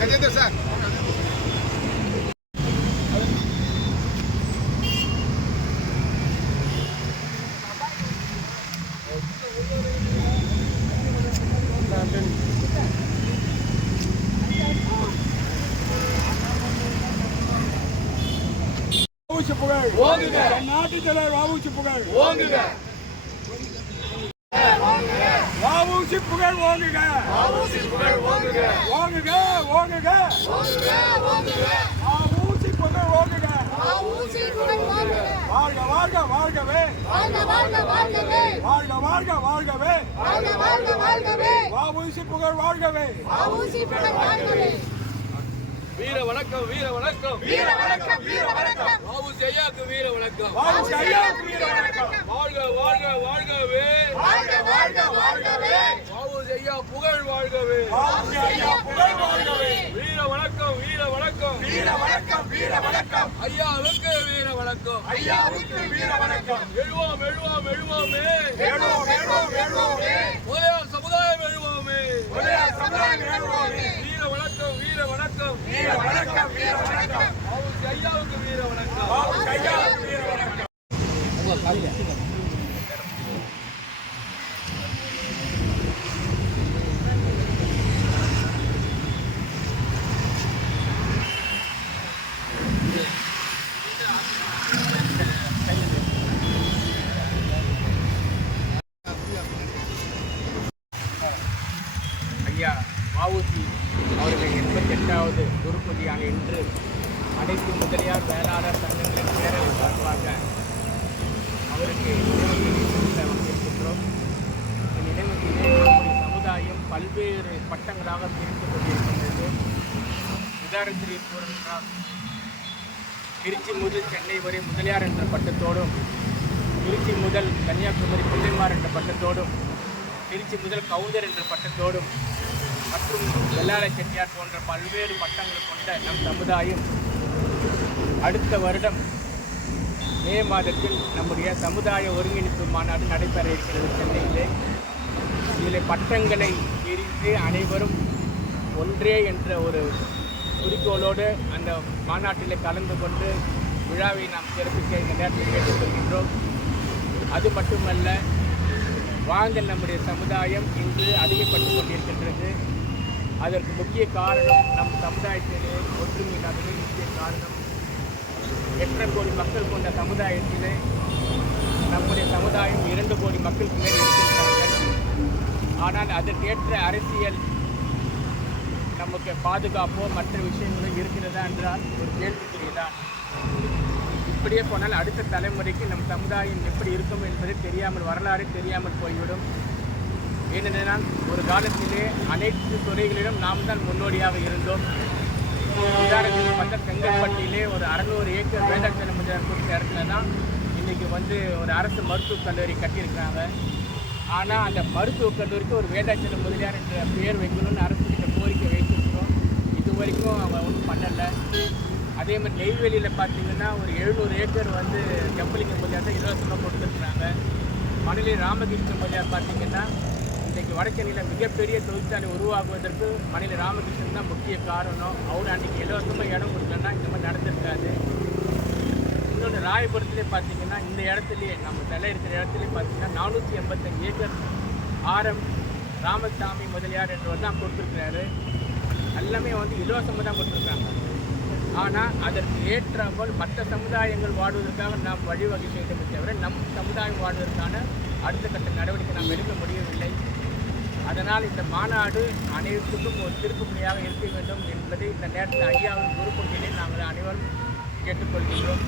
Gajender sir புகழ். நாட்டு தலைவர் வாவுசி புகழ். ஓங்குக. வாவுசி புகழ் ஓங்குக. ஆலோசி புகழ் ஓங்குக. ஓங்குக ஓங்குக. வாவுசி புகழ் ஓங்குக. வாழ்க வாழ்க வாழ்கவே. வாழ்க வாழ்க வாழ்கவே. வாவுசி புகழ் வாழ்கவே. வீர வணக்கம் வீர வணக்கம். வீர வணக்கம் வீர வணக்கம். வாவுசி ஐயாக்கு வீர வணக்கம். வாவுசி ஐயாவுக்கு வீர வணக்கம். வாழ்க வாழ்க வாழ்கவே வாழ்க வாழ்க வாழ்கவே வாவுசி ஐயா புகழ் வாழ்கவே வாவுசி ஐயா புகழ் வாழ்கவே வீர வணக்கம் வீர வணக்கம். வீர வணக்கம் வீர வணக்கம். ஐயாவுக்கு வீர வணக்கம் ஐயாவுக்கு வீர வணக்கம். எழுவோம் எழுவோம் எழுவோமே எழுவோம் எழுவோம் எழுவோமே முதலியார் சமுதாயம் எழுவோமே சமுதாயம் எழுவோமே வீர வணக்கம் வீர வணக்கம் வீர வணக்கம் வீர வணக்கம் ஐயாவுக்கு வீர வணக்கம் ஐயாவுக்கு வீர வணக்கம் ஐயா வஉசி அவர்கள் எண்பத்தி எட்டாவது என்று இன்று அனைத்து முதலியார் வேளாளர் சங்கங்களின் பேரவை சார்பாக அவருக்கு நினைவுகளை செலுத்த வந்திருக்கின்றோம். இந்த நினைவுகளிலே நம்முடைய சமுதாயம் பல்வேறு பட்டங்களாக பிரிந்து கொண்டிருக்கின்றது. உதாரணத்திற்கு கூறுகிறார் திருச்சி முதல் சென்னை வரை முதலியார் என்ற பட்டத்தோடும் திருச்சி முதல் கன்னியாகுமரி பிள்ளைமார் என்ற பட்டத்தோடும் திருச்சி முதல் கவுண்டர் என்ற பட்டத்தோடும் மற்றும் வெள்ளாள செட்டியார் போன்ற பல்வேறு பட்டங்கள் கொண்ட நம் சமுதாயம் அடுத்த வருடம் மே மாதத்தில் நம்முடைய சமுதாய ஒருங்கிணைப்பு மாநாடு நடைபெற இருக்கிறது சென்னையிலே. இதில் பட்டங்களை பிரித்து அனைவரும் ஒன்றே என்ற ஒரு குறிக்கோளோடு அந்த மாநாட்டில் கலந்து கொண்டு விழாவை நாம் சிறப்பிக்க இந்த நேரத்தில் கேட்டுக்கொள்கின்றோம். அது மட்டுமல்ல வாழ்ந்த நம்முடைய சமுதாயம் இன்று அதிகப்பட்டு கொண்டிருக்கின்றது அதற்கு முக்கிய காரணம் நம் சமுதாயத்திலே ஒற்றுமையில்லாதது முக்கிய காரணம். எட்டரை கோடி மக்கள் கொண்ட சமுதாயத்திலே நம்முடைய சமுதாயம் இரண்டு கோடி மக்களுக்கு மேல் இருக்கின்றார்கள். ஆனால் அதற்கேற்ற அரசியல் நமக்கு பாதுகாப்போ மற்ற விஷயங்களும் இருக்கிறதா என்றால் ஒரு கேள்விக்குரியதான் இப்படியே போனால் அடுத்த தலைமுறைக்கு நம் சமுதாயம் எப்படி இருக்கும் என்பது தெரியாமல் வரலாறு தெரியாமல் போய்விடும். ஏனென்றால் ஒரு காலத்திலே அனைத்து துறைகளிலும் நாம் தான் முன்னோடியாக இருந்தோம். உதாரணத்துக்கு பார்த்தா செங்கல்பட்டிலே ஒரு அறநூறு ஏக்கர் வேதாச்சலம் முதலியார் கொடுத்த இடத்துல தான் இன்றைக்கி வந்து ஒரு அரசு மருத்துவக் கல்லூரி கட்டியிருக்காங்க ஆனால் அந்த மருத்துவக் கல்லூரிக்கு ஒரு வேதாச்சலம் முதலியார் என்ற பெயர் வைக்கணும்னு அரசு கிட்ட கோரிக்கை வைத்திருக்கிறோம். இது வரைக்கும் அவங்க ஒன்றும் பண்ணலை. அதே மாதிரி நெய்வேலியில் பார்த்தீங்கன்னா ஒரு எழுநூறு ஏக்கர் வந்து ஜம்பலிங்க முதலியார் தான் இலவசமாக கொடுத்துருக்குறாங்க. மணலி ராமகிருஷ்ண முதலியார் பார்த்தீங்கன்னா இன்றைக்கு வடசென்னையில் மிகப்பெரிய தொழிற்சாலை உருவாகுவதற்கு மணலி ராமகிருஷ்ணன் தான் முக்கிய காரணம். அவர் அன்றைக்கி இலவசமாக இடம் கொடுக்கலன்னா இந்த மாதிரி நடந்திருக்காது. இன்னொன்று ராயபுரத்துலேயே பார்த்தீங்கன்னா இந்த இடத்துலையே நம்ம தலை இருக்கிற இடத்துலையே பார்த்தீங்கன்னா நானூற்றி எண்பத்தஞ்சு ஏக்கர் ஆரம் ராமசாமி முதலியார் என்றவர் தான் கொடுத்துருக்கிறாரு. எல்லாமே வந்து இலவசமாக தான் கொடுத்துருக்காங்க. ஆனால் அதற்கு ஏற்றாற்போல் மற்ற சமுதாயங்கள் வாழ்வதற்காக நாம் வழிவகை செய்தோமே தவிர நம் சமுதாயம் வாழ்வதற்கான அடுத்த கட்ட நடவடிக்கை நாம் எடுக்க முடியவில்லை. அதனால் இந்த மாநாடு அனைவருக்கும் ஒரு திருப்புமுனையாக இருக்க வேண்டும் என்பதை இந்த நேரத்தில் ஐயாவின் குருப்பொட்டியிலே நாங்கள் அனைவரும் கேட்டுக்கொள்கின்றோம்.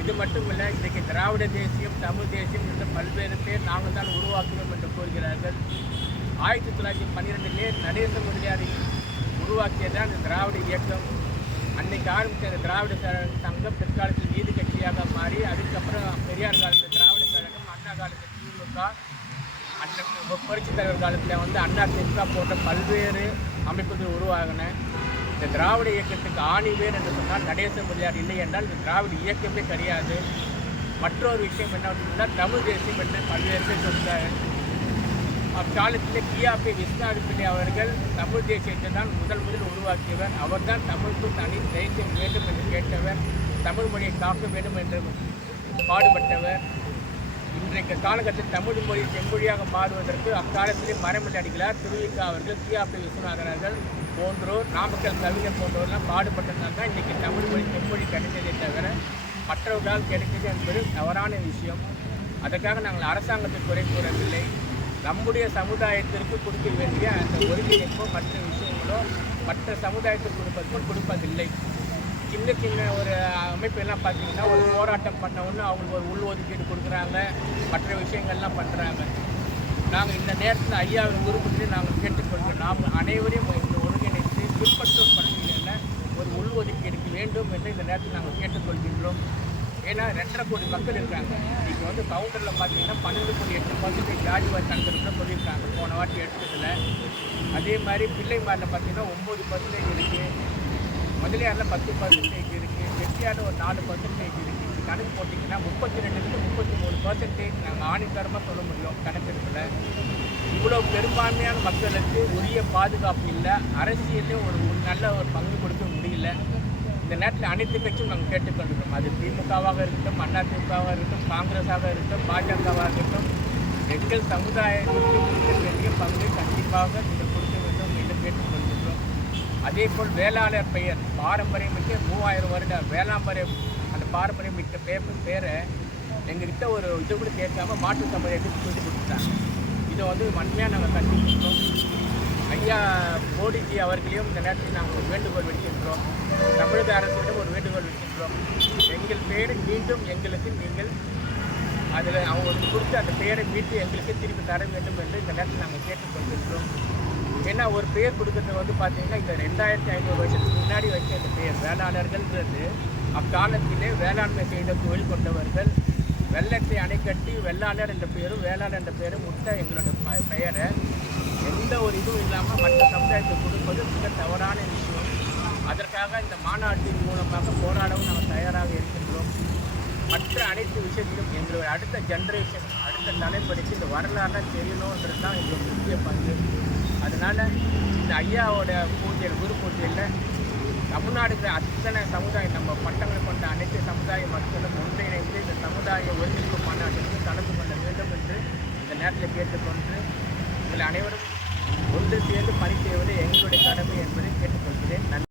இது மட்டுமில்லை இன்றைக்கு திராவிட தேசியம் தமிழ் தேசியம் என்ற பல்வேறு பேர் நாங்கள் தான் உருவாக்கினோம் என்று கூறுகிறார்கள். ஆயிரத்தி தொள்ளாயிரத்தி பன்னிரெண்டிலே நரேந்திர முதலியாரை உருவாக்கியதான் இந்த திராவிட இயக்கம். அன்னைக்கு ஆரம்பித்த அந்த திராவிட சங்கம் பிற்காலத்தில் நீதி கட்சியாக மாறி அதுக்கப்புறம் பெரியார் காலத்தில் திராவிட கழகம் அண்ணா காலத்தில் திமுக அந்த புரட்சி தலைவர் காலத்தில் வந்து அண்ணா திமுக போன்ற பல்வேறு அமைப்புகள் உருவாகின. இந்த திராவிட இயக்கத்துக்கு ஆணிவேர் என்று சொன்னால் நடேச முதலியார் இல்லை என்றால் இந்த திராவிட இயக்கமே கிடையாது. மற்றொரு விஷயம் என்ன அப்படின்னா தமிழ் தேசியம் என்று பல்வேறு பேர் சொல்கிறார் அக்காலத்தில் கியாபி விஸ்வநாத பிள்ளை அவர்கள் தமிழ் தேசியத்தை தான் முதல் முதல் உருவாக்கியவர். அவர்தான் தமிழுக்கு தனி தேசியம் வேண்டும் என்று கேட்டவர். தமிழ் மொழியை காக்க வேண்டும் என்று பாடுபட்டவர். இன்றைக்கு காலகட்டத்தில் தமிழ் மொழி செம்மொழியாக மாறுவதற்கு அக்காலத்திலே மரமில் அடிகளார். திருவிக்கா அவர்கள் கியாபி விஸ்வநாதன் அவர்கள் போன்றோர் நாமக்கல் கவிஞர் போன்றோர்லாம் பாடுபட்டதால் தான் இன்றைக்கி தமிழ் மொழி செம்மொழி கிடைத்ததே தவிர மற்றவர்களால் கிடைத்தது என்பது தவறான விஷயம். அதற்காக நாங்கள் அரசாங்கத்தை குறை கூறவில்லை. நம்முடைய சமுதாயத்திற்கு கொடுக்க வேண்டிய அந்த ஒருங்கிணைப்போ மற்ற விஷயங்களோ மற்ற சமுதாயத்திற்கு கொடுப்பதற்கோ கொடுப்பதில்லை. சின்ன சின்ன ஒரு அமைப்பெல்லாம் பார்த்தீங்கன்னா ஒரு போராட்டம் பண்ண ஒன்று அவங்களுக்கு ஒரு உள் ஒதுக்கீடு கொடுக்குறாங்க. மற்ற விஷயங்கள்லாம் பண்ணுறாங்க நாங்கள் இந்த நேரத்தில் ஐயாவின் உறுப்பினரை நாங்கள் கேட்டுக்கொள்கிறோம். நாம் அனைவரையும் இந்த ஒருங்கிணைத்து பிற்பற்றோர் பள்ளிகளில் ஒரு உள் ஒதுக்கீடுக்கு வேண்டும் என்று இந்த நேரத்தில் நாங்கள் கேட்டுக்கொள்கின்றோம். ஏன்னா ரெண்டரை கோடி மக்கள் இருக்காங்க. இப்போ வந்து கவுண்டரில் பார்த்தீங்கன்னா பன்னெண்டு கோடி எட்டு பர்சன்டேஜ் வாரி கணக்கெடுப்பில் சொல்லியிருக்காங்க. போன வாட்டி எடுத்ததில். அதே மாதிரி பிள்ளை பிள்ளைமாரில் பார்த்தீங்கன்னா ஒம்பது பர்சன்டேஜ் இருக்குது முதலியாரில் பத்து பர்சன்டேஜ் இருக்குது வெற்றியாரில் ஒரு நாலு பர்சன்டேஜ் இருக்குது இப்படி கணக்கு போட்டிங்கன்னா முப்பத்தி ரெண்டுலேருந்து முப்பத்தி மூணு பர்சன்டேஜ் நாங்கள் ஆணித்தரமாக சொல்ல முடியும் கணக்கெடுப்பில். இவ்வளோ பெரும்பான்மையான மக்களுக்கு உரிய பாதுகாப்பு இல்லை. அரசியலே ஒரு ஒரு நல்ல ஒரு பங்கு கொடுக்க முடியல. இந்த நேரத்தில் அனைத்து கட்சியும் நாங்கள் கேட்டுக்கொண்டிருக்கோம். அது திமுகவாக இருக்கட்டும் அதிமுகவாக இருக்கட்டும் காங்கிரஸாக இருக்கட்டும் பாஜகவாக இருக்கட்டும் எங்கள் சமுதாயத்திற்கு கொடுக்க வேண்டிய பங்கை கண்டிப்பாக நீங்கள் கொடுக்க வேண்டும் என்று கேட்டுக்கொள்கின்றோம் அதே போல் வேளாளர் பெயர் பாரம்பரியமிக்க மூவாயிரம் வருட வேளாம்பரியம் அந்த பாரம்பரியம் மிக்க பேர் பேரை எங்ககிட்ட ஒரு இது கூட கேட்காம மாட்டு சமுதாயத்துக்கு சொல்லி கொடுத்துட்டாங்க. இதை வந்து வன்மையாக நாங்கள் கண்டிக்கின்றோம் ஐயா மோடிஜி அவர்களையும் இந்த நேரத்தில் நாங்கள் ஒரு வேண்டுகோள் விடுக்கின்றோம். தமிழக அரசிடம் ஒரு வேண்டுகோள் விடுக்கின்றோம். எங்கள் பெயரை மீண்டும் எங்களுக்கு நீங்கள் அதில் அவங்களுக்கு கொடுத்து அந்த பெயரை மீட்டு எங்களுக்கு திருப்பி தர வேண்டும் என்று இந்த நேரத்தில் நாங்கள் கேட்டுக்கொண்டிருக்கிறோம். ஏன்னா ஒரு பெயர் கொடுக்கறது வந்து பார்த்தீங்கன்னா இந்த ரெண்டாயிரத்தி ஐநூறு வருஷத்துக்கு முன்னாடி வச்ச இந்த பேர். வேளாளர்கள்ன்றது அக்காலத்திலே வேளாண்மை செய்த தொழில் கொண்டவர்கள் வெள்ளத்தை அணைக்கட்டி வெள்ளாளர் என்ற பெயரும் வேளாளர் என்ற பெயரும் முட்டை எங்களோட ப- பெயரை எந்த ஒரு இதுவும் இல்லாமல் மற்ற சமுதாயத்துக்கு கொடுப்பது மிக தவறான விஷயம். அதற்காக இந்த மாநாட்டின் மூலமாக போராடவும் நாங்கள் தயாராக இருக்கின்றோம். மற்ற அனைத்து விஷயத்திலும் எங்களுடைய அடுத்த ஜென்ரேஷன் அடுத்த தலைமுறைக்கு இந்த வரலாறு தெரியணுன்றது தான் எங்களோட முக்கிய பங்கு. அதனால் இந்த ஐயாவோட பூஜையில் குரு பூஜையில் தமிழ்நாடுக்கு அத்தனை சமுதாயம் நம்ம பட்டங்கள் கொண்ட அனைத்து சமுதாய மக்களும் ஒன்றிணைந்து இந்த சமுதாய ஒருங்கிணைப்பு மாநாட்டிற்கு கலந்து கொள்ள வேண்டும் என்று இந்த நேரத்தில் கேட்டுக்கொண்டு உங்கள் அனைவரும் ஒன்று சேர்ந்து பணி செய்வது எங்களுடைய கடமை என்பதை கேட்டுக்கொள்கிறேன். நன்றி.